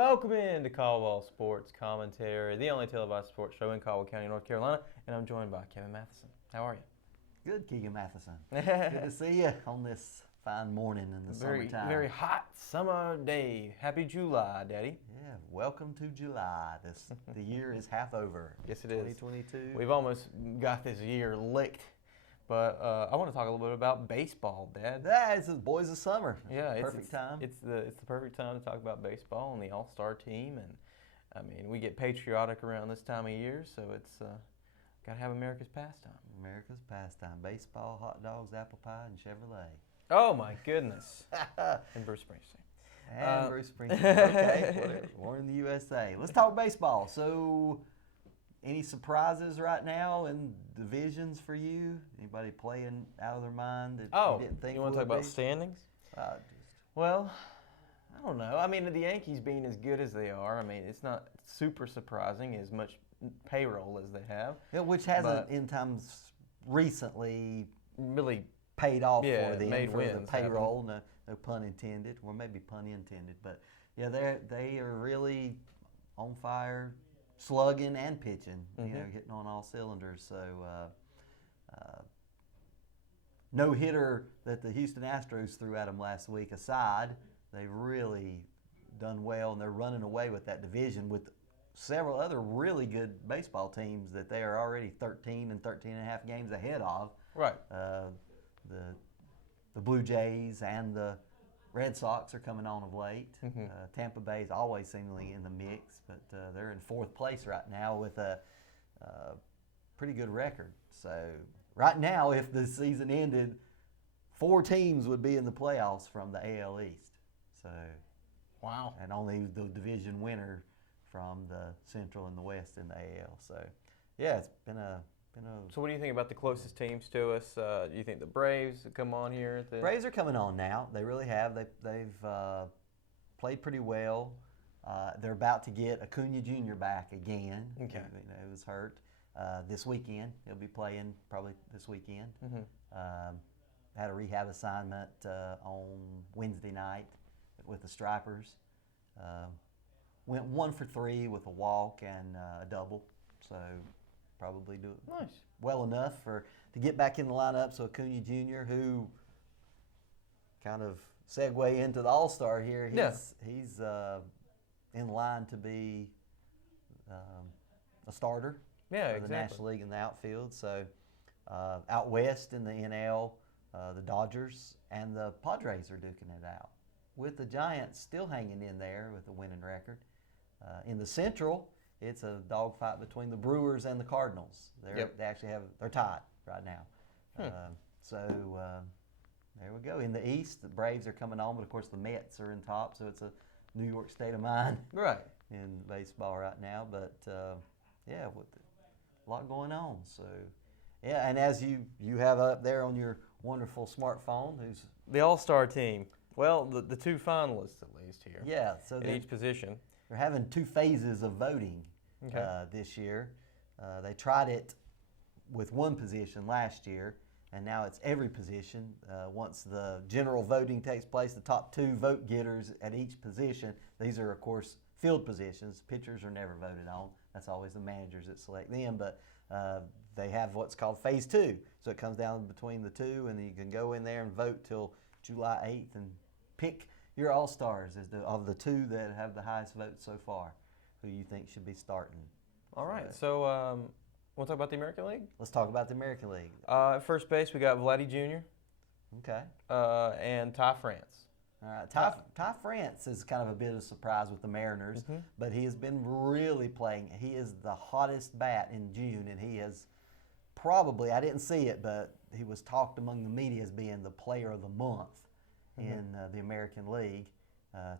Welcome in to Caldwell Sports Commentary, the only televised sports show in Caldwell County, North Carolina, and I'm joined by Kevin Matheson. How are you? Good, Keegan Matheson. Good to see you on this fine morning in the summertime. Very hot summer day. Happy July, Daddy. Yeah, welcome to July. The year is half over. Yes, it is. 2022. We've almost got this year licked, but I want to talk a little bit about baseball, Dad. It's the boys of summer. Yeah, perfect time. It's the perfect time to talk about baseball and the All-Star team, and I mean we get patriotic around this time of year, so it's got to have America's pastime. America's pastime: baseball, hot dogs, apple pie, and Chevrolet. Oh my goodness! And Bruce Springsteen. And Bruce Springsteen. Okay, whatever. Born in the USA. Let's talk baseball. So, any surprises right now in divisions for you? Anybody playing out of their mind that you didn't think you want to talk about standings? Well, I don't know. I mean, the Yankees being as good as they are, I mean, it's not super surprising as much payroll as they have. Yeah, which hasn't, in times recently, really paid off for them made for wins, the payroll. No pun intended, or maybe pun intended. But yeah, they are really on fire, slugging and pitching. You know, hitting on all cylinders. So no hitter that the Houston Astros threw at them last week aside, they've really done well, and they're running away with that division with several other really good baseball teams that they are already 13 and 13 and a half games ahead of. Right. The Blue Jays and the Red Sox are coming on of late. Tampa Bay is always seemingly in the mix, but they're in fourth place right now with a pretty good record. So right now, if the season ended, 4 teams would be in the playoffs from the AL East. So, wow. And only the division winner from the Central and the West in the AL. So, yeah, it's been a. So what do you think about the closest teams to us? Do you think the Braves come on here? Braves are coming on now. They really have. They've played pretty well. They're about to get Acuna Jr. back again. Okay. He was hurt this weekend. He'll be playing probably this weekend. Had a rehab assignment on Wednesday night with the Stripers. Went 1 for 3 with a walk and a double. So probably do it well enough to get back in the lineup. So Acuna Jr., who kind of segue into the All-Star here, he's in line to be a starter for the National League in the outfield. So out west in the NL, the Dodgers and the Padres are duking it out, with the Giants still hanging in there with a winning record. In the Central, it's a dogfight between the Brewers and the Cardinals. They're tied right now. So there we go. In the East, the Braves are coming on, but of course the Mets are in top, so it's a New York state of mind in baseball right now. But with a lot going on. So yeah, and as you have up there on your wonderful smartphone, who's the All-Star team. Well, the 2 finalists at least here. Yeah, so in each position. They're having 2 phases of voting this year. They tried it with 1 position last year, and now it's every position. Once the general voting takes place, the top 2 vote getters at each position. These are, of course, field positions. Pitchers are never voted on. That's always the managers that select them. But they have what's called phase 2. So it comes down between the 2, and then you can go in there and vote till July 8th and pick your All-Stars of the 2 that have the highest votes so far, who you think should be starting. All right. So we'll talk about the American League? Let's talk about the American League. At first base, we got Vladdy Jr. Okay. And Ty France. All right. Ty France is kind of a bit of a surprise with the Mariners, but he has been really playing. He is the hottest bat in June, and he has probably, I didn't see it, but he was talked among the media as being the player of the month in the American League.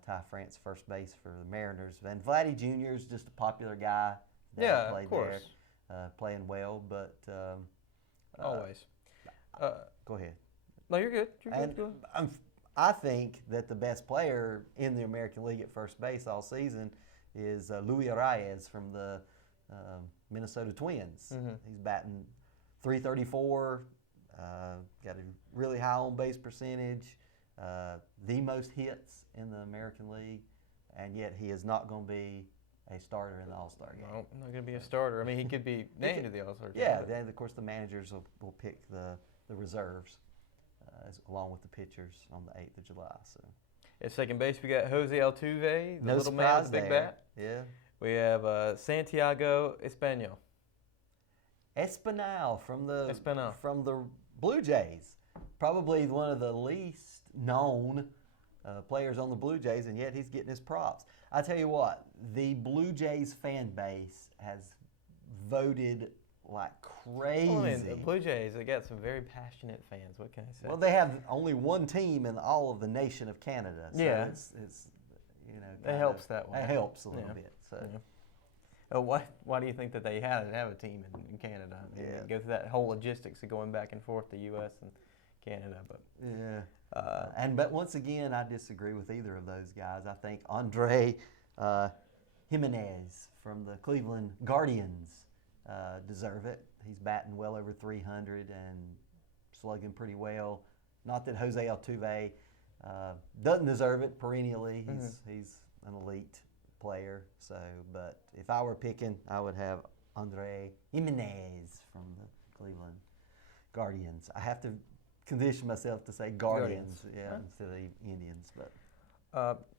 Ty France, first base for the Mariners. And Vladdy Jr. is just a popular guy that played there, playing well, but always. Go ahead. No, you're good. Go ahead. I think that the best player in the American League at first base all season is Luis Reyes from the Minnesota Twins. He's batting .334, got a really high on-base percentage, the most hits in the American League. and yet he is not going to be a starter in the All-Star game. No, not going to be a starter. I mean, he could be named to the All-Star game. Yeah, then, of course, the managers will pick the reserves along with the pitchers on the 8th of July. So. At second base, we got Jose Altuve, the No little man with the surprise big there. bat. Yeah. We have Santiago Espinal. Espinal from the Blue Jays. Probably one of the least known players on the Blue Jays, and yet he's getting his props. I tell you what, the Blue Jays fan base has voted like crazy. Well, I mean, the Blue Jays, they got some very passionate fans. What can I say? Well, they have only one team in all of the nation of Canada. So yeah. It's it helps that way. It helps a little bit. So. Yeah. Why do you think that they had to have a team in Canada? I mean, go through that whole logistics of going back and forth to U.S. and Canada, but but once again, I disagree with either of those guys. I think Andre Jimenez from the Cleveland Guardians deserve it. He's batting well over 300 and slugging pretty well. Not that Jose Altuve doesn't deserve it perennially. He's an elite player. So, but if I were picking, I would have Andre Jimenez from the Cleveland Guardians. I have to condition myself to say Guardians. Instead of the Indians. But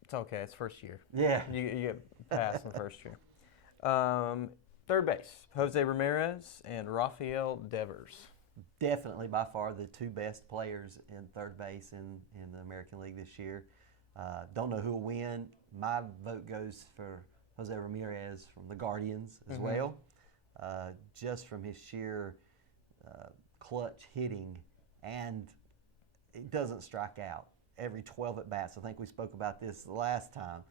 it's okay. It's first year. Yeah, you get past in the first year. Third base, Jose Ramirez and Rafael Devers. Definitely by far the two best players in third base in the American League this year. Don't know who will win. My vote goes for Jose Ramirez from the Guardians as well, just from his sheer clutch hitting, and it doesn't strike out. Every 12 at bats, I think we spoke about this the last time.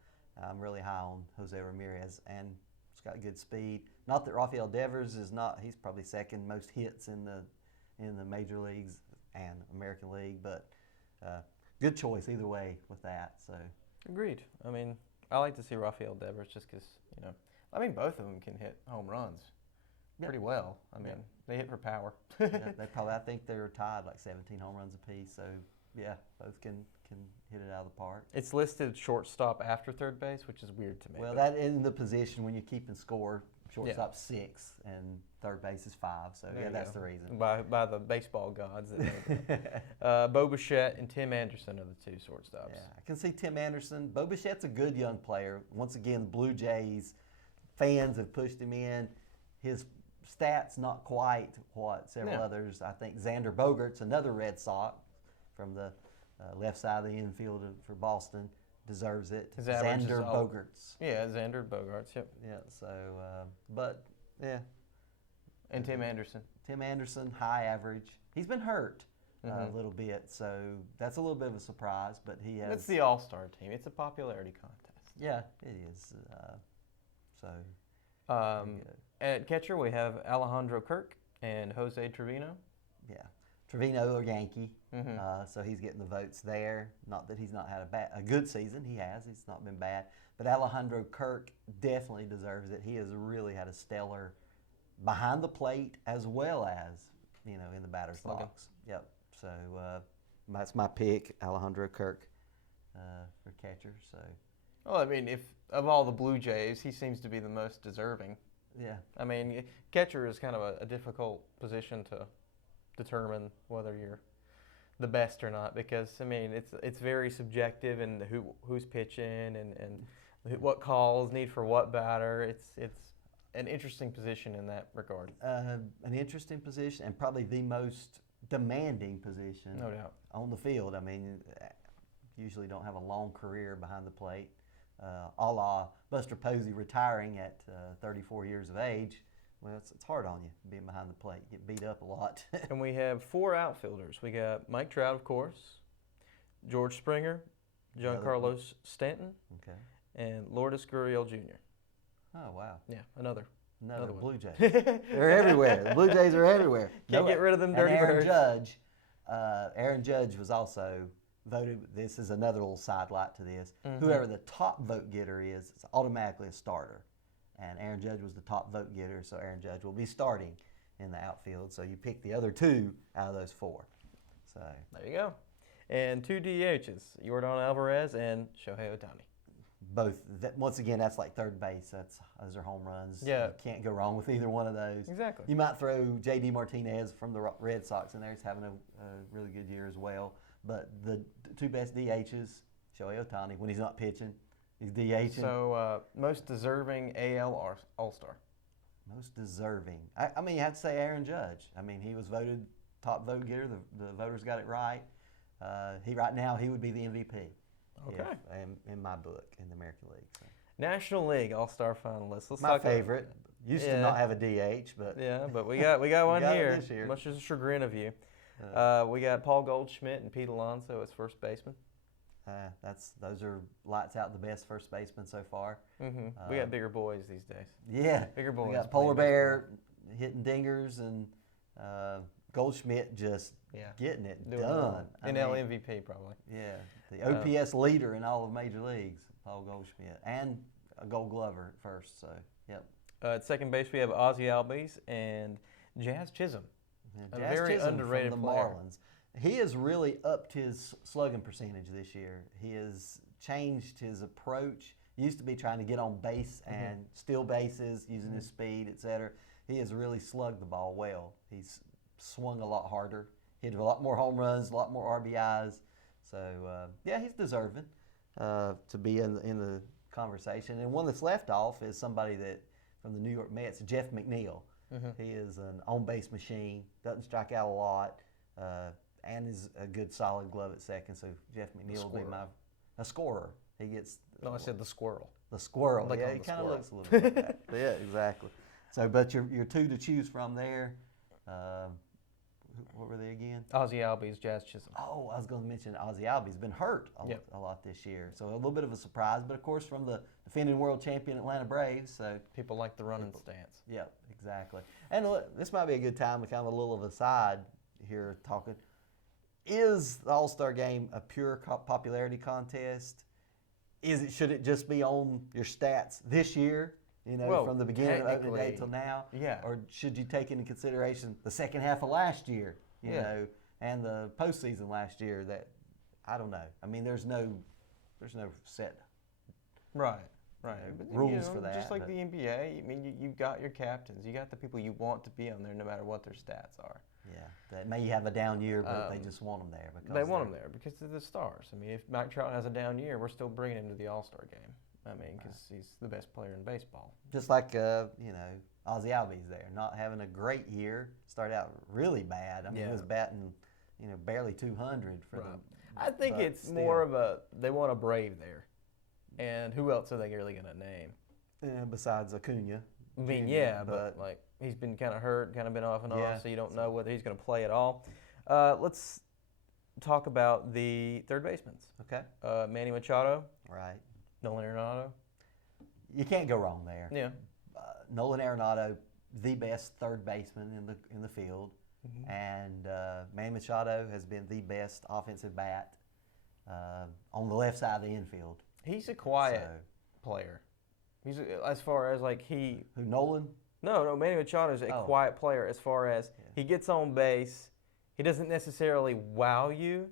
I'm really high on Jose Ramirez, and he's got good speed. Not that Rafael Devers is not; he's probably second most hits in the major leagues and American League, but good choice either way with that. So agreed. I mean, I like to see Rafael Devers just because I mean, both of them can hit home runs pretty well. I mean, they hit for power. I think they're tied like 17 home runs apiece. So yeah, both can hit it out of the park. It's listed shortstop after third base, which is weird to me. Well, that in the position when you're keeping score, shortstop 6 and third base is 5. So that's the reason. By the baseball gods. Bo Bichette and Tim Anderson are the two shortstops. Yeah, I can see Tim Anderson. Bo Bichette's a good young player. Once again, Blue Jays fans have pushed him in. His stats not quite what several others. I think Xander Bogaerts, another Red Sox from the left side of the infield for Boston, deserves it. Xander Bogaerts. Yeah, Xander Bogaerts. Yep. Yeah. So, but yeah. And Tim Anderson. Tim Anderson, high average. He's been hurt a little bit, so that's a little bit of a surprise. But he has. It's the All-Star team. It's a popularity contest. Yeah, it is. At catcher, we have Alejandro Kirk and Jose Trevino. Yeah. Trevino, a Yankee, so he's getting the votes there. Not that he's not had a good season. He has. He's not been bad. But Alejandro Kirk definitely deserves it. He has really had a stellar behind the plate as well as, in the batter's box. Yep. So that's my pick, Alejandro Kirk for catcher. So. Well, I mean, if of all the Blue Jays, he seems to be the most deserving. Yeah. I mean, catcher is kind of a difficult position to determine whether you're the best or not, because I mean it's very subjective in who's pitching and what calls need for what batter. It's an interesting position in that regard. An interesting position, and probably the most demanding position, no doubt, on the field. I mean, usually don't have a long career behind the plate, a la Buster Posey retiring at 34 years of age. Well, it's hard on you being behind the plate. You get beat up a lot. And we have 4 outfielders. We got Mike Trout, of course, George Springer, Giancarlo Stanton, and Lourdes Gurriel Jr. Oh, wow. Yeah, another Blue Jays. They're everywhere. The Blue Jays are everywhere. Can't get rid of them dirty birds. Aaron Judge was also voted. This is another little sidelight to this. Whoever the top vote getter is, it's automatically a starter. And Aaron Judge was the top vote getter, so Aaron Judge will be starting in the outfield. So you pick the other 2 out of those 4. So there you go. And 2 DHs, Yordan Alvarez and Shohei Ohtani. Once again, that's like third base. Those are home runs. Yeah. You can't go wrong with either one of those. Exactly. You might throw J.D. Martinez from the Red Sox in there. He's having a really good year as well. But the two best DHs, Shohei Ohtani, when he's not pitching, he's DHing. So most deserving AL All-Star. Most deserving. I mean, you have to say Aaron Judge. I mean, he was voted top vote getter. The voters got it right. Right now, he would be the MVP. Okay. In my book, in the American League. So. National League All-Star finalists. Let's my talk favorite. Used to not have a DH, but but we got one here. This year. Much to the chagrin of you. We got Paul Goldschmidt and Pete Alonso as first baseman. Those are lights out the best first baseman so far. Mm-hmm. We got bigger boys these days. Yeah, bigger boys. We got Polar Bear hitting dingers and Goldschmidt just getting it done. NL MVP probably. Yeah, the OPS leader in all of Major Leagues, Paul Goldschmidt, and a Gold Glover at first. So, yep. At second base we have Ozzie Albies and Jazz Chisholm. Yeah, a Jazz very Chisholm underrated from the player. Marlins. He has really upped his slugging percentage this year. He has changed his approach. He used to be trying to get on base and steal bases using his speed, etc. He has really slugged the ball well. He's swung a lot harder, hit a lot more home runs, a lot more RBIs. So, he's deserving to be in the conversation. And one that's left off is somebody that from the New York Mets, Jeff McNeil. He is an on-base machine, doesn't strike out a lot, and is a good solid glove at second. So Jeff McNeil will be a scorer. He gets. No, I said the squirrel. The squirrel. Like he kind of looks a little bit like that. Yeah, exactly. So, but your two to choose from there. What were they again? Ozzie Albies, Jazz Chisholm. Oh, I was going to mention Ozzie Albies. Been hurt a lot this year, so a little bit of a surprise. But of course, from the defending world champion Atlanta Braves, so people like the running stance. Yeah, exactly. And look, this might be a good time to kind of a little of a side here talking. Is the All-Star Game a pure popularity contest? Should it just be on your stats this year? From the beginning of opening day till now? Yeah. Or should you take into consideration the second half of last year, you know, and the postseason last year? That I don't know. I mean, there's no set rules for that. Just like the NBA, I mean, you got your captains, you got the people you want to be on there, no matter what their stats are. Yeah, that may have a down year, but they just want them there they want them there because they're the stars. I mean, if Mike Trout has a down year, we're still bringing him to the All-Star game. I mean, because he's the best player in baseball. Just like, Ozzie Albies there, not having a great year. Started out really bad. I mean, he was batting, barely 200 for them. I think it's more of they want a Brave there. And who else are they really going to name? Besides Acuna. I mean, but like he's been kind of hurt, kind of been off and on, so you don't know whether he's going to play at all. Let's talk about the third basemen. Okay. Manny Machado. Right. Nolan Arenado. You can't go wrong there. Yeah. Nolan Arenado, the best third baseman in the field, and Manny Machado has been the best offensive bat on the left side of the infield. He's a quiet player. He's as far as like Who, Nolan? No, Manny Machado is a quiet player as far as he gets on base. He doesn't necessarily wow you,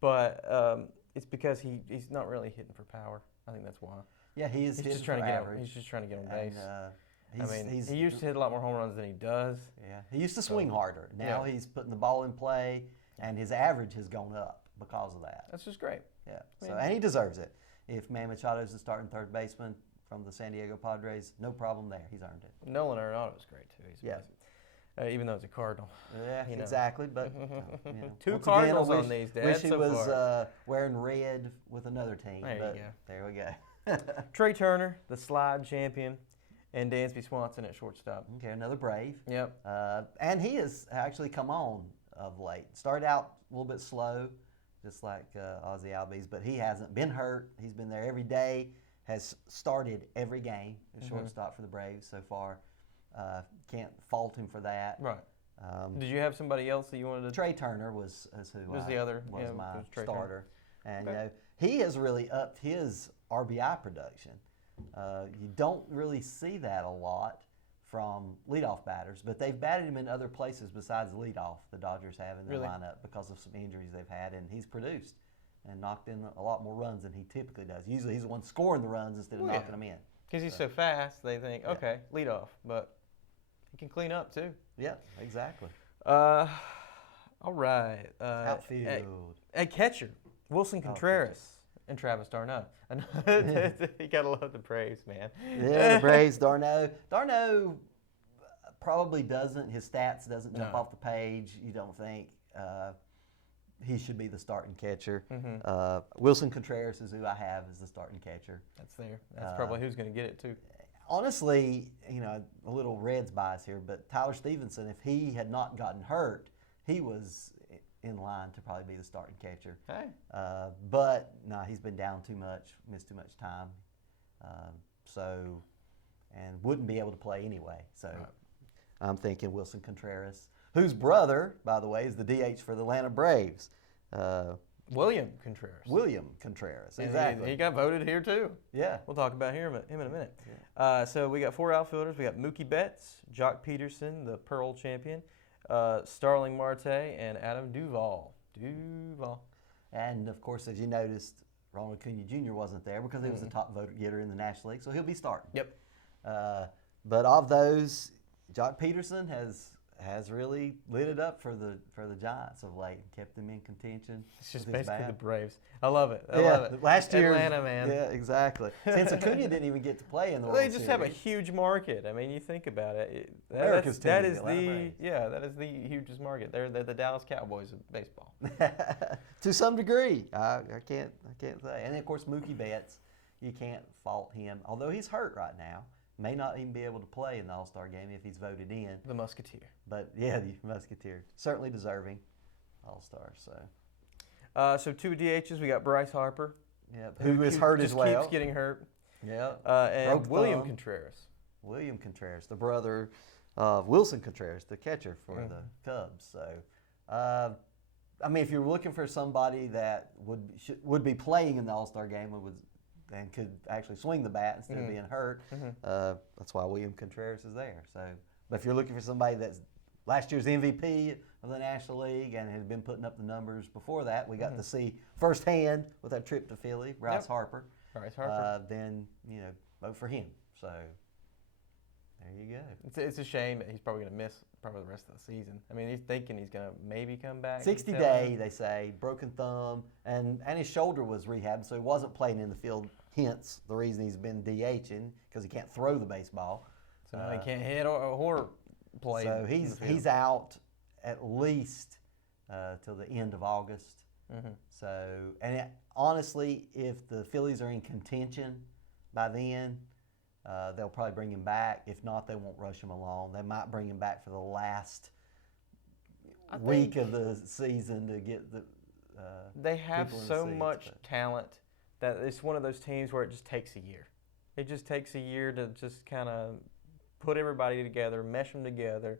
but it's because he's not really hitting for power. I think that's why. Yeah, he's just trying to get average. He's just trying to get on base. He used to hit a lot more home runs than he does. Yeah, he used to swing harder. Now he's putting the ball in play, and his average has gone up because of that. That's just great. Yeah, and he deserves it. If Manny Machado is the starting third baseman from the San Diego Padres, no problem there. He's earned it. Nolan Arenado is great too. He's amazing. Even though it's a Cardinal. Yeah, exactly. But two Cardinals on these days. Wish he was wearing red with another team. There we go. Trey Turner, the slide champion, and Dansby Swanson at shortstop. Okay, another Brave. Yep. And he has actually come on of late. Started out a little bit slow, just like Ozzie Albies, but he hasn't been hurt. He's been there every day, has started every game at shortstop for the Braves so far. Can't fault him for that. Right. Did you have somebody else that you wanted to? Trey Turner was my starter. And he has really upped his RBI production. You don't really see that a lot from leadoff batters, but they've batted him in other places besides leadoff. The Dodgers have in their lineup because of some injuries they've had, and he's produced. and knocked in a lot more runs than he typically does. Usually he's the one scoring the runs instead of knocking them in. Because he's so fast, they think, okay, lead off. But he can clean up, too. Yeah, exactly. All right. Outfield. At catcher, Wilson Contreras and Travis d'Arnaud. You got to love the Braves, man. Yeah, the Braves, d'Arnaud. d'Arnaud probably doesn't, his stats doesn't jump off the page, you don't think. He should be the starting catcher. Wilson Contreras is who I have as the starting catcher. That's there. That's probably who's going to get it, too. Honestly, a little Reds bias here, but Tyler Stevenson, if he had not gotten hurt, he was in line to probably be the starting catcher. Hey. But, no, he's been down too much, missed too much time. And wouldn't be able to play anyway. So I'm thinking Wilson Contreras, whose brother, by the way, is the DH for the Atlanta Braves. William Contreras. William Contreras, exactly. He got voted here, too. Yeah. We'll talk about him in a minute. Yeah. So we got 4 outfielders. We got Mookie Betts, Jock Peterson, the Pearl champion, Starling Marte, and Adam Duvall. And, of course, as you noticed, Ronald Acuna Jr. wasn't there because he was the top vote getter in the National League, so he'll be starting. Yep. But of those, Jock Peterson has really lit it up for the Giants of late, kept them in contention. It's just basically the Braves. I love it. I love it. Last year, Atlanta, man. Yeah, exactly. Since Acuna didn't even get to play in the World They just Series. have a huge market. I mean, you think about it. That is the hugest market. They're the Dallas Cowboys of baseball. To some degree, I can't say. And of course, Mookie Betts, you can't fault him, although he's hurt right now. May not even be able to play in the All-Star game if he's voted in. The Musketeer. But, yeah, the Musketeer. Certainly deserving All-Star. So 2 DHs. We got Bryce Harper. Yep. Who is hurt as well. Keeps getting hurt. Yep. And William Contreras. William Contreras, the brother of Wilson Contreras, the catcher for the Cubs. So, I mean, if you're looking for somebody that would be playing in the All-Star game and could actually swing the bat instead of being hurt, that's why William Contreras is there. So, but if you're looking for somebody that's last year's MVP of the National League and has been putting up the numbers before that, we got to see firsthand with that trip to Philly, Bryce Harper. Then vote for him. So there you go. It's a shame that he's probably going to miss probably the rest of the season. I mean, he's thinking he's going to maybe come back. 60-day, they say, broken thumb, and his shoulder was rehabbed, so he wasn't playing in the field. Hence the reason he's been DHing, because he can't throw the baseball. So he can't hit or play. So he's out at least till the end of August. So, and honestly, if the Phillies are in contention by then, they'll probably bring him back. If not, they won't rush him along. They might bring him back for the last week of the season to get the. They have so much talent that it's one of those teams where it just takes a year. It just takes a year to just kind of put everybody together, mesh them together,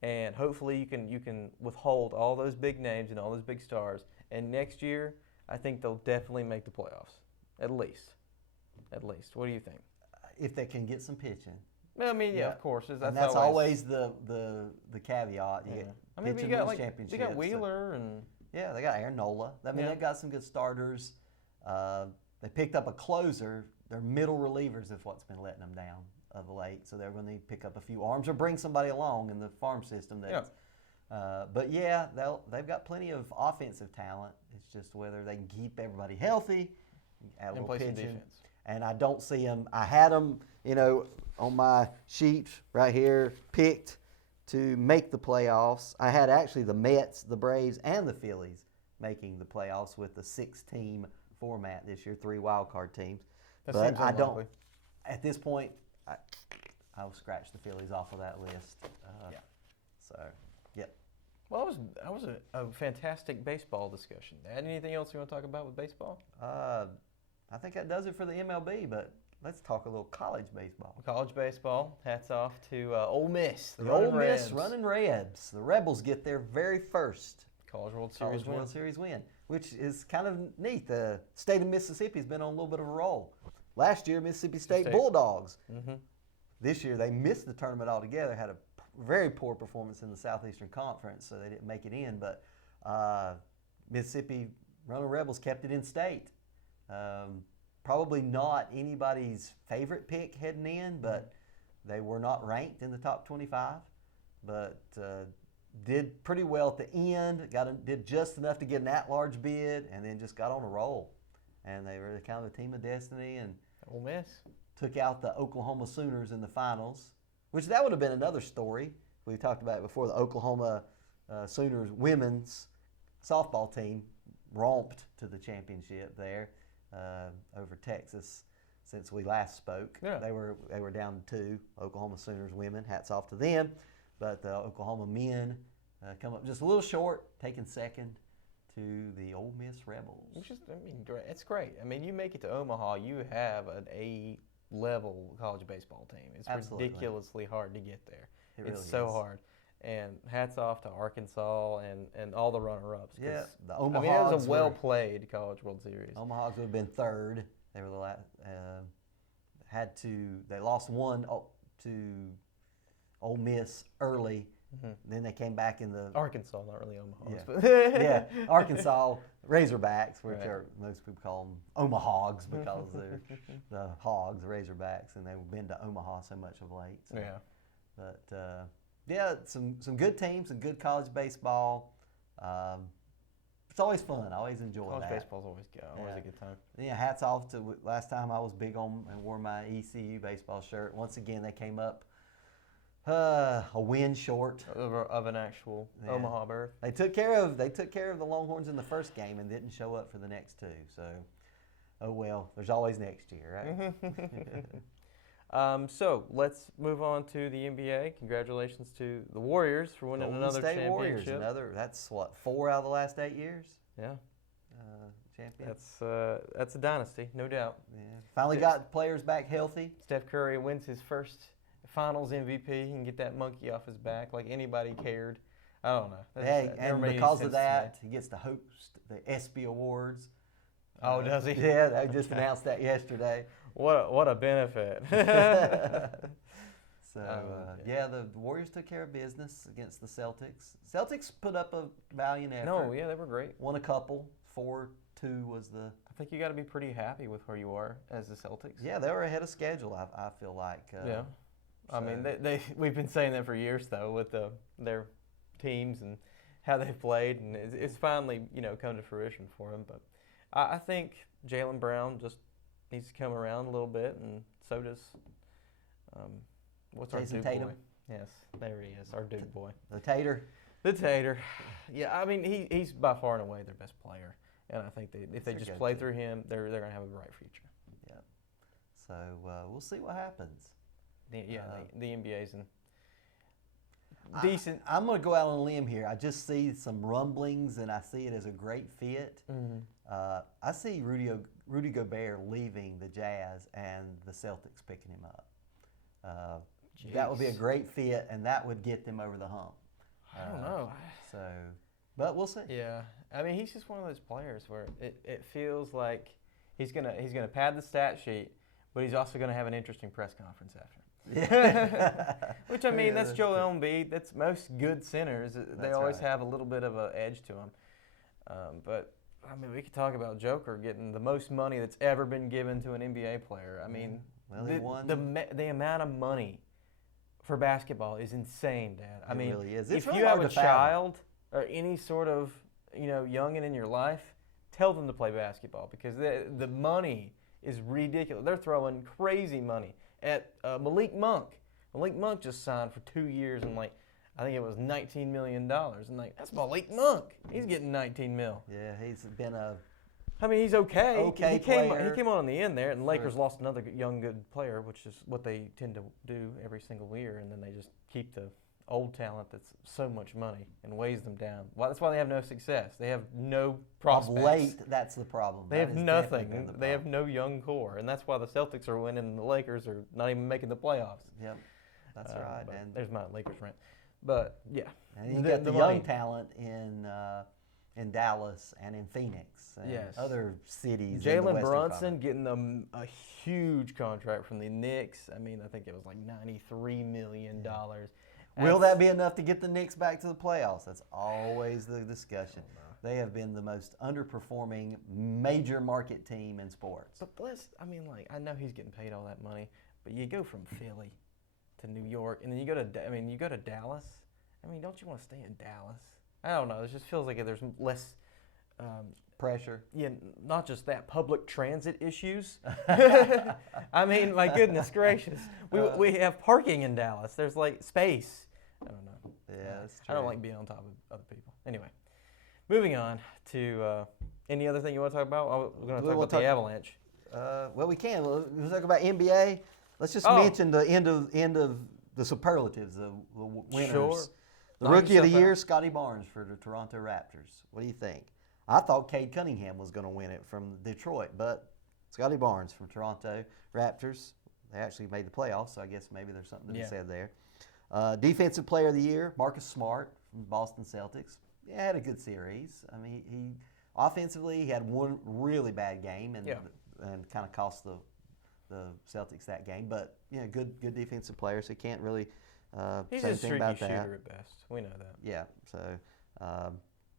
and hopefully you can withhold all those big names and all those big stars. And next year, I think they'll definitely make the playoffs, at least. What do you think? If they can get some pitching. Well, I mean, of course. That's always the caveat. You got Wheeler and. Yeah, they got Aaron Nola. I mean, they've got some good starters. They picked up a closer. They're middle relievers is what's been letting them down of late. So they're going to pick up a few arms or bring somebody along in the farm system. But they've got plenty of offensive talent. It's just whether they can keep everybody healthy, add a little pitching. Defense. And I don't see them. I had them, on my sheet right here, picked to make the playoffs. I had actually the Mets, the Braves, and the Phillies making the playoffs with the 6-team format this year, 3 wild card teams. But I don't. At this point, I'll scratch the Phillies off of that list. So, yep. Well, that was a fantastic baseball discussion. Anything else you want to talk about with baseball? I think that does it for the MLB, but let's talk a little college baseball. College baseball. Hats off to Ole Miss. The Ole Miss running Rebs. The Rebels get their very first College World Series win, which is kind of neat. The state of Mississippi has been on a little bit of a roll. Last year, Mississippi State Bulldogs. This year, they missed the tournament altogether, had a very poor performance in the Southeastern Conference, so they didn't make it in. But Mississippi Running Rebels kept it in state. Probably not anybody's favorite pick heading in, but they were not ranked in the top 25. But did pretty well at the end. Did just enough to get an at-large bid, and then just got on a roll. And they were kind of a team of destiny, and Ole Miss took out the Oklahoma Sooners in the finals, which that would have been another story. We talked about it before. The Oklahoma Sooners women's softball team romped to the championship there over Texas since we last spoke. Yeah. They were down to 2. Oklahoma Sooners women, hats off to them. But the Oklahoma men come up just a little short, taking second to the Ole Miss Rebels. Which is, it's great. I mean, you make it to Omaha, you have an A-level college baseball team. It's Absolutely. ridiculously hard to get there. It really it's so is. hard. And hats off to Arkansas and all the runner-ups. Yeah, the I mean, Omaha's it was a well-played College World Series. Omaha's would have been third. They were the last. They lost one to Ole Miss early. Mm-hmm. Then they came back in the Arkansas, not really Omaha. Yeah, yeah. Arkansas Razorbacks, which are most people call them Omahogs because they're the Hogs, the Razorbacks, and they've been to Omaha so much of late. So. Yeah, but yeah, some good teams, some good college baseball. It's always fun. I always enjoy college that. baseball's always good. Always a good time. Yeah, hats off to last time I was big on and wore my ECU baseball shirt. Once again, they came up a win short of an actual Omaha berth. They took care of the Longhorns in the first game and didn't show up for the next 2. So, oh well. There's always next year, right? So let's move on to the NBA. Congratulations to the Warriors for winning another championship. Warriors, that's what, 4 out of the last 8 years. Yeah. Champion. That's a dynasty, no doubt. Yeah. Finally got players back healthy. Steph Curry wins his first Finals MVP. He can get that monkey off his back like anybody cared. I don't know. And because of that, he gets to host the ESPY Awards. Oh, does he? Yeah, they just announced that yesterday. What a benefit. Yeah, the Warriors took care of business against the Celtics. Celtics put up a valiant effort. No, yeah, they were great. Won a couple. 4-2 was the... I think you got to be pretty happy with where you are as the Celtics. Yeah, they were ahead of schedule, I feel like. Yeah. I mean, we've been saying that for years, though, with their teams and how they've played, and it's finally, come to fruition for them. But I think Jaylen Brown just needs to come around a little bit, and so does what's Jason our Duke Tatum? boy? Yes, there he is, our Duke boy. The Tater. The Tater. Yeah, I mean, he's by far and away their best player, and I think if they just play through him, they're going to have a bright future. Yeah. So we'll see what happens. The NBA's in decent. I'm going to go out on a limb here. I just see some rumblings, and I see it as a great fit. Mm-hmm. I see Rudy Gobert leaving the Jazz and the Celtics picking him up. That would be a great fit, and that would get them over the hump. I don't know. But we'll see. Yeah, I mean, he's just one of those players where it feels like he's gonna pad the stat sheet, but he's also gonna have an interesting press conference after. Yeah. Which, I mean, that's Joel Embiid. That's most good centers. They always have a little bit of an edge to them. But, I mean, we could talk about Joker getting the most money that's ever been given to an NBA player. I mean, the amount of money for basketball is insane, Dad. I mean, really is. If you have a child or any sort of, youngin' in your life, tell them to play basketball because the money is ridiculous. They're throwing crazy money at Malik Monk. Malik Monk just signed for 2 years and I think it was $19 million. And that's Malik Monk. He's getting $19 mil. Yeah, he's been I mean, he's okay. He came on in the end there, and the Lakers lost another young, good player, which is what they tend to do every single year, and then they just keep the old talent that's so much money and weighs them down. Well, that's why they have no success. They have no prospects. Of late, that's the problem. They have nothing. They have no young core, and that's why the Celtics are winning and the Lakers are not even making the playoffs. Yep, that's right. And there's my Lakers rant. But, yeah. And you get the young talent in Dallas and in Phoenix and other cities. Jalen Brunson getting a huge contract from the Knicks. I mean, I think it was like $93 million. Will that be enough to get the Knicks back to the playoffs? That's always the discussion. They have been the most underperforming major market team in sports. But I know he's getting paid all that money, but you go from Philly to New York, and then you go to Dallas. I mean, don't you want to stay in Dallas? I don't know. It just feels like there's less pressure. Yeah, not just that, public transit issues. I mean, my goodness gracious. We have parking in Dallas. There's like space. I don't know. Yeah, that's true. I don't like being on top of other people. Anyway, moving on to any other thing you want to talk about? We're going to talk about the Avalanche. Well, we can. We'll talk about NBA. Let's just mention the end of the superlatives, the winners. Sure. The Rookie of the Year, Scotty Barnes for the Toronto Raptors. What do you think? I thought Cade Cunningham was going to win it from Detroit, but Scotty Barnes from Toronto Raptors. They actually made the playoffs, so I guess maybe there's something to be said there. Defensive Player of the Year, Marcus Smart from Boston Celtics. Yeah, had a good series. I mean, he offensively he had one really bad game and kind of cost the Celtics that game. But good defensive player, so he can't really say anything about that. He's a streaky shooter at best. We know that. Yeah. So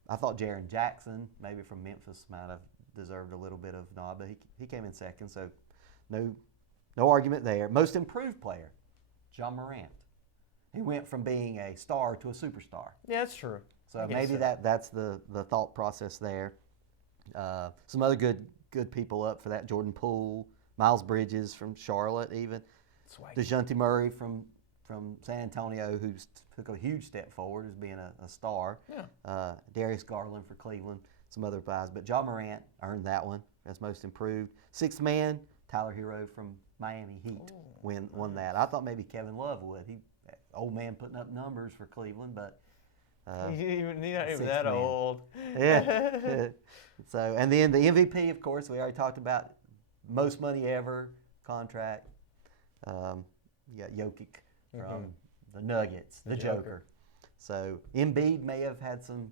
I thought Jaren Jackson, maybe from Memphis, might have deserved a little bit of nod, but he came in second, so no argument there. Most improved player, John Morant. He went from being a star to a superstar. Yeah, that's true. So maybe that's the thought process there. Some other good people up for that. Jordan Poole, Miles Bridges from Charlotte even. DeJounte Murray from San Antonio, who took a huge step forward as being a star. Yeah. Darius Garland for Cleveland, some other guys. But John Morant earned that one as most improved. Sixth man, Tyler Hero from Miami Heat won that. I thought maybe Kevin Love would. Old man putting up numbers for Cleveland, but he's not even that old. Yeah. So, and then the MVP, of course, we already talked about. Most money ever contract. You got Jokic from the Nuggets, the Joker. So Embiid may have had some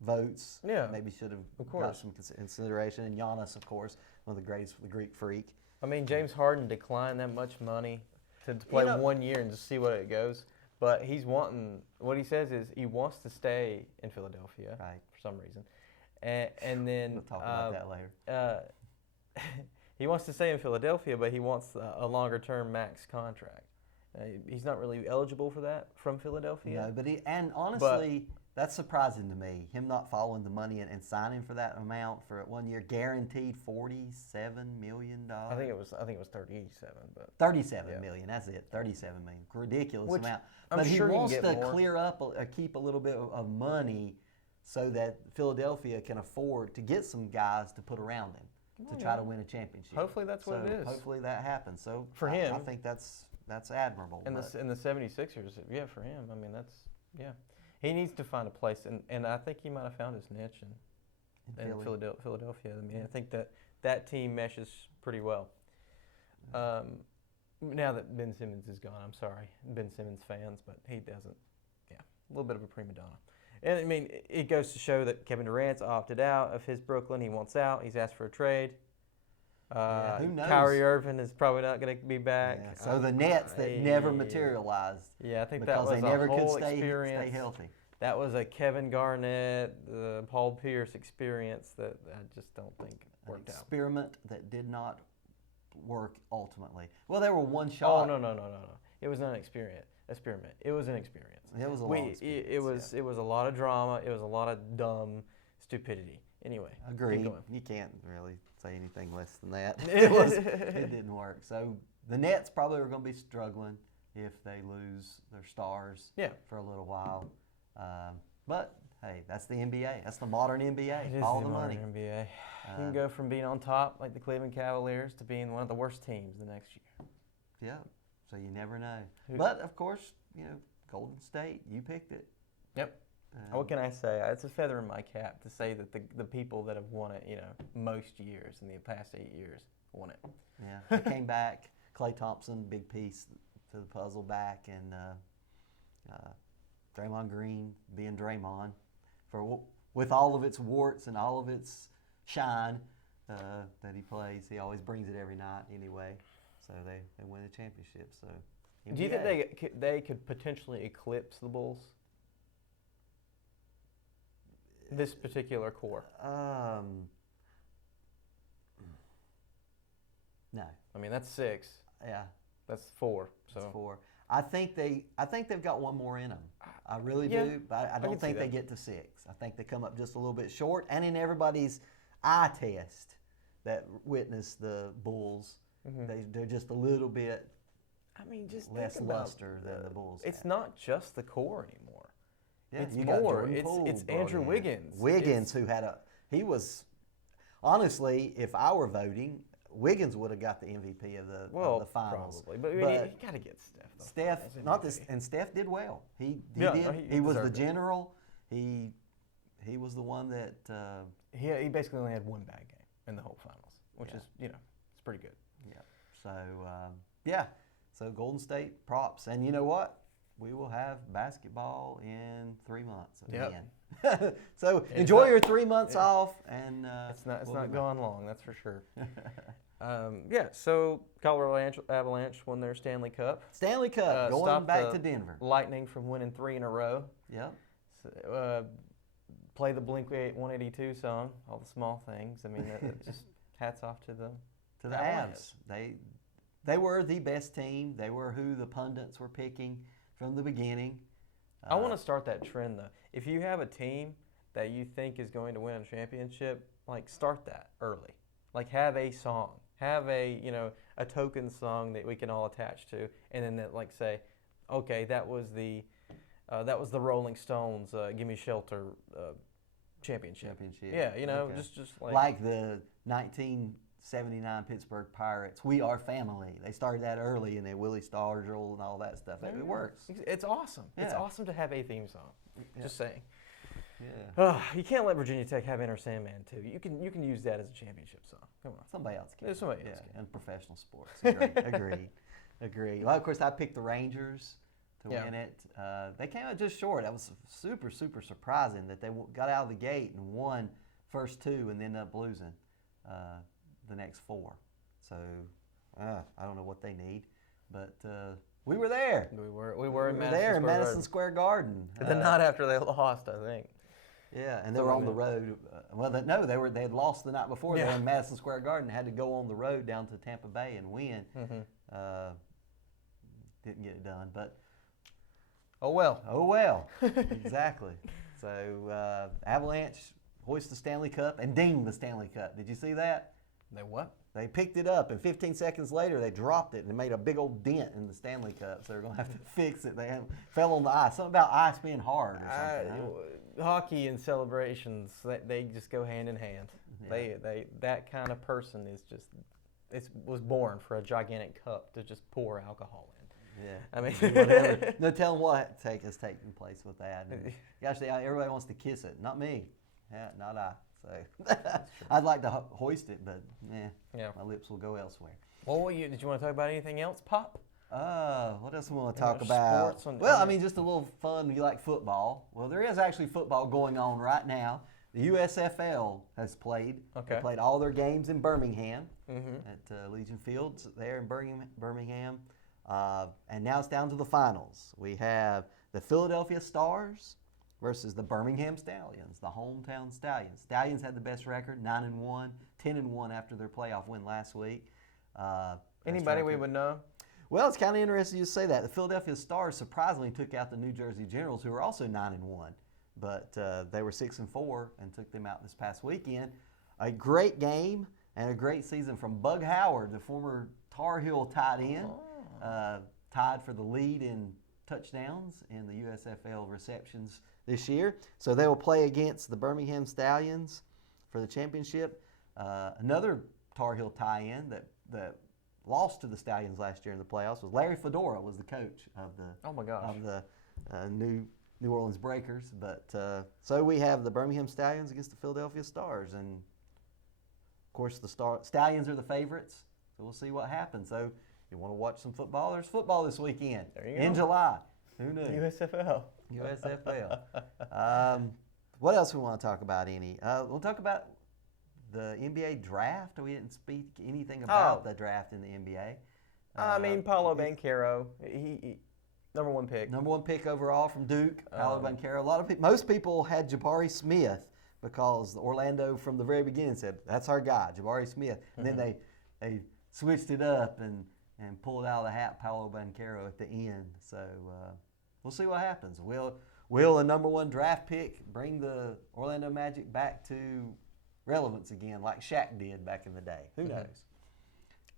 votes. Yeah, maybe should have got some consideration. And Giannis, of course, one of the greatest, the Greek freak. I mean, James Harden declined that much money to play 1 year and just see what it goes. But he's wanting, what he says is he wants to stay in Philadelphia for some reason. And then we'll talk about that later. He wants to stay in Philadelphia, but he wants a longer-term max contract. He's not really eligible for that from Philadelphia. No, but honestly, that's surprising to me. Him not following the money and signing for that amount for 1 year, guaranteed $47 million. I think it was 37, but 37 million. That's it. 37 million. Ridiculous amount. But he wants to clear up or keep a little bit of money so that Philadelphia can afford to get some guys to put around him to try to win a championship. Hopefully that's what it is. Hopefully that happens. So for him, I think that's admirable. And the 76ers, for him, I mean he needs to find a place, and I think he might have found his niche in Philadelphia. I mean, I think that team meshes pretty well. Now that Ben Simmons is gone, I'm sorry, Ben Simmons fans, but he doesn't. Yeah, a little bit of a prima donna. And I mean, it goes to show that Kevin Durant's opted out of his Brooklyn. He wants out. He's asked for a trade. Who knows? Kyrie Irving is probably not going to be back. Yeah, so the Nets that never materialized. Yeah, I think that was they never whole could stay experience. Healthy. That was a Kevin Garnett, Paul Pierce experience that I just don't think worked out. An experiment that did not work ultimately. Well, they were one shot. Oh, no. It was not an experiment. It was an experience. It was a long experience. It was a lot of drama. It was a lot of dumb stupidity. Anyway. Agreed. You can't really say anything less than that. It didn't work. So the Nets probably are going to be struggling if they lose their stars for a little while. But hey, that's the NBA. That's the modern NBA. Follow the money. NBA. You can go from being on top like the Cleveland Cavaliers to being one of the worst teams the next year. Yeah. So you never know. But of course, Golden State, you picked it. Yep. What can I say? It's a feather in my cap to say that the people that have won it, most years in the past 8 years, won it. Yeah. They came back. Klay Thompson, big piece to the puzzle back, and Draymond Green being Draymond, with all of its warts and all of its shine that he plays. He always brings it every night anyway. So they win the championship. So NBA. Do you think they could potentially eclipse the Bulls? This particular core. No. I mean, that's 6. Yeah. That's 4. So. That's 4. I think they've got one more in them. I really do, but I don't think they get to 6. I think they come up just a little bit short. And in everybody's eye test that witnessed the Bulls, they're just a little bit less luster than the Bulls. It's not just the core anymore. Yeah, it's more. It's Andrew Wiggins. He was, honestly, if I were voting, Wiggins would have got the MVP of the finals. Probably, but you got to get Steph. And Steph did well. He was the general. He was the one that. He basically only had one bad game in the whole finals, which is it's pretty good. Yeah. So So Golden State props, and you know what? We will have basketball in 3 months again. So enjoy your 3 months off, and it's not going long, that's for sure. So Colorado Avalanche won their Stanley Cup. Stanley Cup, going back to Denver. Lightning from winning 3 in a row. Yep. So, play the Blink-182 song, all the small things. I mean, just hats off to the Avs. They were the best team. They were who the pundits were picking from the beginning. I want to start that trend, though. If you have a team that you think is going to win a championship, start that early. Have a song. Have a token song that we can all attach to, and then say, okay, that was the Rolling Stones "Give Me Shelter" championship. Yeah, okay. just like the 1979 Pittsburgh Pirates, "We Are Family." They started that early, and then Willie Stargell and all that stuff. It works. It's awesome. Yeah. It's awesome to have a theme song. Yeah. Just saying. Yeah. You can't let Virginia Tech have Enter Sandman too. You can use that as a championship song. Come on. Somebody else can. Somebody else can. In professional sports. Agreed. Well, of course, I picked the Rangers to win it. They came out just short. That was super, super surprising that they got out of the gate and won first 2 and ended up losing the next 4. So I don't know what they need, but we were there. We were in Madison Square Garden. The night after they lost, I think. Yeah, and they were on the road. They had lost the night before. They were in Madison Square Garden. Had to go on the road down to Tampa Bay and win. Didn't get it done, but oh well. Exactly. So Avalanche hoist the Stanley Cup and ding the Stanley Cup. Did you see that? They what? They picked it up, and 15 seconds later, they dropped it and made a big old dent in the Stanley Cup. So they're going to have to fix it. They fell on the ice. Something about ice being hard or something. Hockey and celebrations, they just go hand in hand. Yeah. They that kind of person was born for a gigantic cup to just pour alcohol in. Yeah. I mean, whatever. No telling what is taking place with that. And gosh, everybody wants to kiss it. Not me. Yeah, not I. So I'd like to hoist it, but my lips will go elsewhere. Well, did you want to talk about anything else, Pop? What else we want to talk about? Just a little fun. You like football? Well, there is actually football going on right now. The USFL has played. Okay. They played all their games in Birmingham at Legion Fields there in Birmingham. And now it's down to the finals. We have the Philadelphia Stars versus the Birmingham Stallions, the hometown Stallions. Stallions had the best record, 9-1, 10-1 after their playoff win last week. Anybody we would know? Well, it's kind of interesting you say that. The Philadelphia Stars surprisingly took out the New Jersey Generals, who were also 9-1, but they were 6-4 and took them out this past weekend. A great game and a great season from Bug Howard, the former Tar Heel tight end, tied for the lead in touchdowns in the USFL receptions this year. So they will play against the Birmingham Stallions for the championship. Another Tar Heel tie-in that lost to the Stallions last year in the playoffs was Larry Fedora, was the coach of the New Orleans Breakers. But so we have the Birmingham Stallions against the Philadelphia Stars, and of course the Stallions are the favorites. So we'll see what happens. So you want to watch some football? There's football this weekend in July. Who knew? USFL. What else we want to talk about? We'll talk about the NBA draft. We didn't speak anything about the draft in the NBA. Paolo Banchero, he #1 pick. #1 pick overall from Duke, Paolo Banchero. Most people had Jabari Smith because Orlando from the very beginning said, that's our guy, Jabari Smith. And then they switched it up and pulled out of the hat Paolo Banchero at the end. So we'll see what happens. Will a number 1 draft pick bring the Orlando Magic back to relevance again like Shaq did back in the day? Who knows?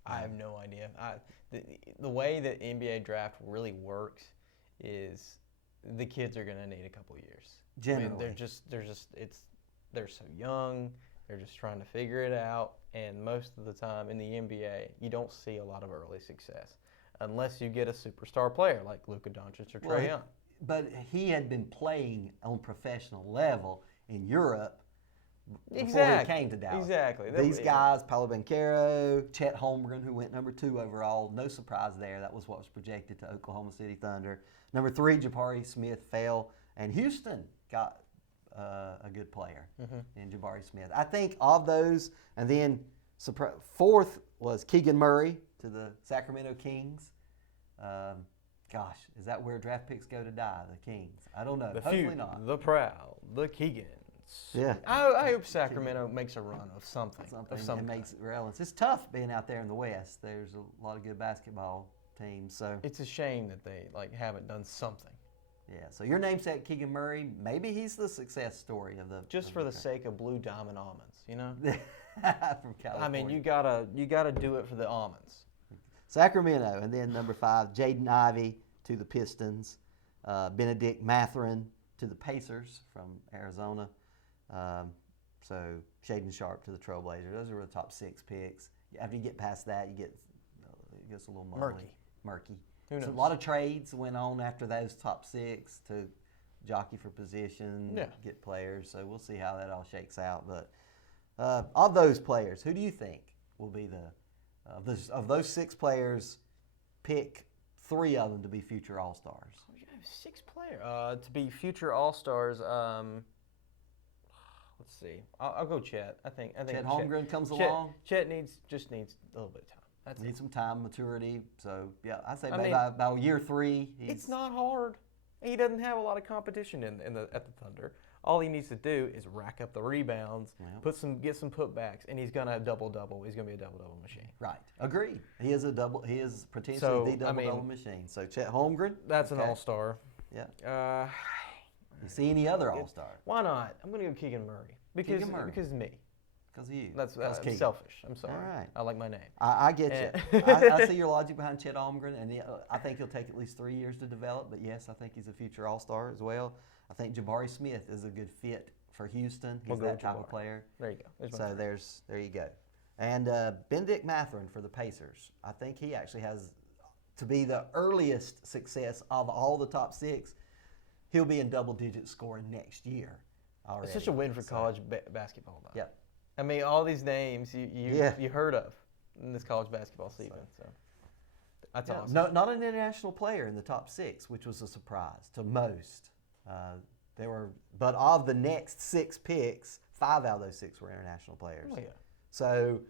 I have no idea. The way that NBA draft really works is the kids are going to need a couple years. Generally. I mean, they're so young. They're just trying to figure it out. And most of the time in the NBA, you don't see a lot of early success unless you get a superstar player like Luka Doncic or Trae Young. But he had been playing on professional level in Europe before he came to Dallas. Exactly. These guys, Paolo Banchero, Chet Holmgren, who went number 2 overall, no surprise there. That was what was projected to Oklahoma City Thunder. Number 3, Jabari Smith fell, and Houston got a good player in Jabari Smith. I think of those, and then 4th was Keegan Murray to the Sacramento Kings. Gosh, is that where draft picks go to die, the Kings? I don't know. Hopefully not. The proud, the Keegans. Yeah. I hope Sacramento makes a run of something. And makes it relevant. It's tough being out there in the West. There's a lot of good basketball teams. So it's a shame that they haven't done something. Yeah. So your namesake Keegan Murray, maybe he's the success story of the. Just for the sake of blue diamond almonds, you know. From California. I mean, you gotta do it for the almonds. Sacramento, and then number 5, Jaden Ivey to the Pistons, Benedict Mathurin to the Pacers from Arizona. So Shaedon Sharpe to the Trailblazers. Those are the top 6 picks. After you get past that, it gets a little murky. Who knows? So a lot of trades went on after those top 6 to jockey for position, get players. So we'll see how that all shakes out. But of those players, who do you think will be of those 6 players, pick 3 of them to be future All-Stars? You have 6 players to be future All-Stars. Let's see. I'll go Chet. I think Chet Holmgren comes along. Chet just needs a little bit of time. Needs some time, maturity. So yeah, I say about year 3. It's not hard. He doesn't have a lot of competition at the Thunder. All he needs to do is rack up the rebounds, get some putbacks, and he's gonna have double-double. He's gonna be a double-double machine. Right. Agreed. He is potentially the double-double machine. So Chet Holmgren. That's an All-Star. Yeah. You see any other All-Star? Why not? I'm gonna go Keegan Murray because it's me. Because of you. That's selfish. I'm sorry. All right. I like my name. I get you. I see your logic behind Chet Holmgren, and I think he'll take at least 3 years to develop. But yes, I think he's a future All-Star as well. I think Jabari Smith is a good fit for Houston. He's that type of player. There you go. There you go. And Benedict Mathurin for the Pacers. I think he actually has to be the earliest success of all the top 6. He'll be in double-digit scoring next year already. It's such a win for college basketball, though. Yep. I mean, all these names you heard of in this college basketball season. So that's awesome. No, not an international player in the top 6, which was a surprise to most. But of the next 6 picks, 5 out of those 6 were international players. Oh, yeah. So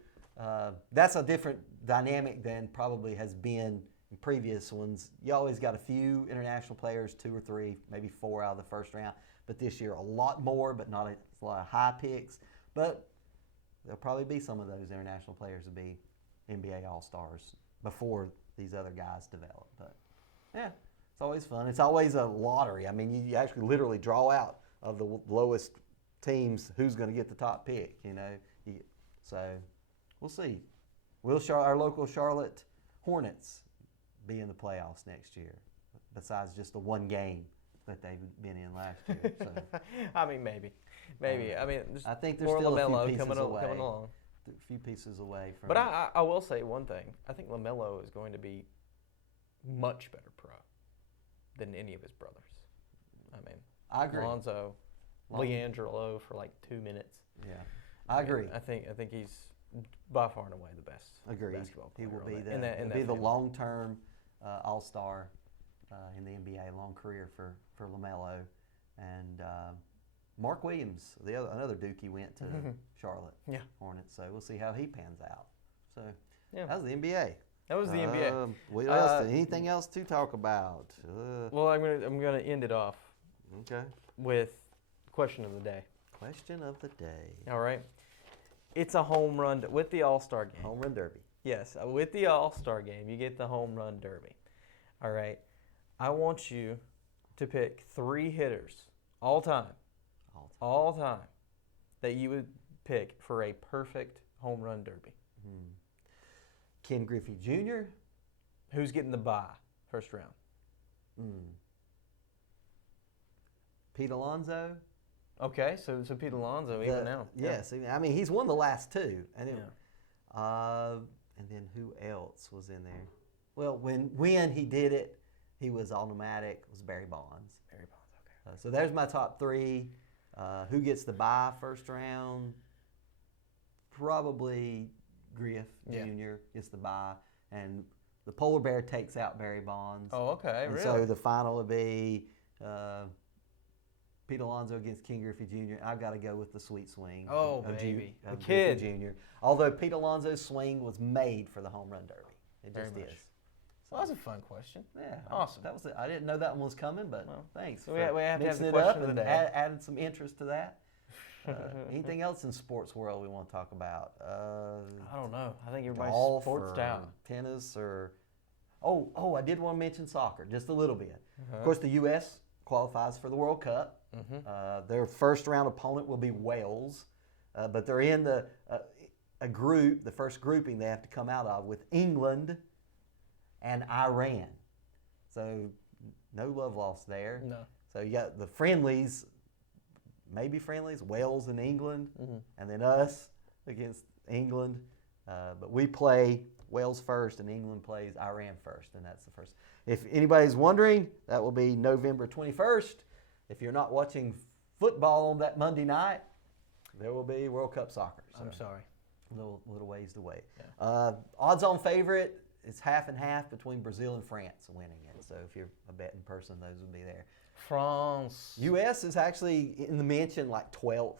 that's a different dynamic than probably has been in previous ones. You always got a few international players, 2 or 3, maybe 4 out of the first round. But this year, a lot more, but not a lot of high picks. But there'll probably be some of those international players to be NBA All-Stars before these other guys develop. But yeah, it's always fun. It's always a lottery. I mean, you actually literally draw out of the lowest teams who's going to get the top pick, you know. So we'll see. Will our local Charlotte Hornets be in the playoffs next year, besides just the one game that they've been in last year? So. I mean, maybe. I mean, I think there's still a few pieces away. Coming along. A few pieces away from. But I will say one thing. I think LaMelo is going to be much better pro than any of his brothers. I mean, I agree. Alonso, Leandro for like 2 minutes. Yeah, I agree. I think he's by far and away the best basketball player. He will be the long-term all-star in the NBA, long career for LaMelo. And Mark Williams, another Dookie, went to Charlotte Hornets. So we'll see how he pans out. So that was the NBA. That was the NBA. What else? Anything else to talk about? Well, I'm gonna end it off. Okay. With question of the day. Question of the day. All right. It's a home run with the All-Star game. Home run derby. Yes, with the All-Star game, you get the home run derby. All right. I want you to pick 3 hitters all time that you would pick for a perfect home run derby. Ken Griffey Jr. Who's getting the bye first round? Pete Alonso. Okay, so Pete Alonso even now. Yes, I mean he's won the last 2. And then who else was in there? Well, when he did it, he was automatic. It was Barry Bonds. Barry Bonds, okay. So there's my top 3. Who gets the bye first round? Probably Griff Jr. gets the bye, and the polar bear takes out Barry Bonds. Oh, okay, and really? So the final will be Pete Alonso against Ken Griffey Jr. I've got to go with the sweet swing. Oh, baby. The kid. Griffey Jr. Although Pete Alonso's swing was made for the home run derby. It Very just much. is. Well, that was a fun question. Yeah, awesome. That was it. I didn't know that one was coming, but thanks. So we have to have mixing the it question up of the and day. added some interest to that. Anything else in sports world we want to talk about? I don't know. I think everybody's Golf sports or out. tennis or I did want to mention soccer just a little bit. Of course, the U.S. qualifies for the World Cup. Their first round opponent will be Wales, but they're in a group, the first grouping they have to come out of with England and Iran. So no love lost there. No. So you got the friendlies, Wales and England, and then us against England. But we play Wales first, and England plays Iran first, and that's the first. If anybody's wondering, that will be November 21st. If you're not watching football on that Monday night, there will be World Cup soccer. So I'm sorry. Little ways to wait. Yeah. Odds-on favorite is half and half between Brazil and France winning it. So if you're a betting person, those would be there. France. U.S. is actually in the mention like 12th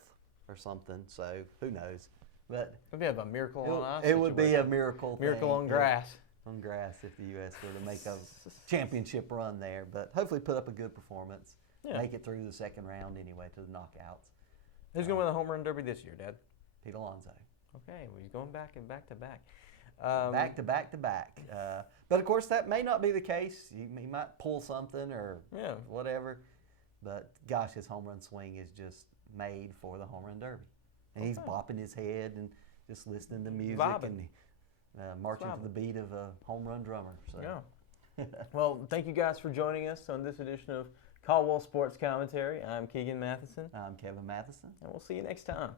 or something. So who knows? But It would be a miracle on ice. it would be a miracle. Miracle thing, on grass. On grass if the U.S. were to make a championship run there. But hopefully put up a good performance. Yeah. Make it through the second round anyway to the knockouts. Who's going to win the home run derby this year, Dad? Pete Alonso. Okay, well, he's going back and back to back. Back to back to back. But of course, that may not be the case. He might pull something or whatever. But gosh, his home run swing is just made for the home run derby. And he's bopping his head and just listening to music and marching to the beat of a home run drummer. So. Yeah. Well, thank you guys for joining us on this edition of Caldwell Sports Commentary. I'm Keegan Matheson. I'm Kevin Matheson. And we'll see you next time.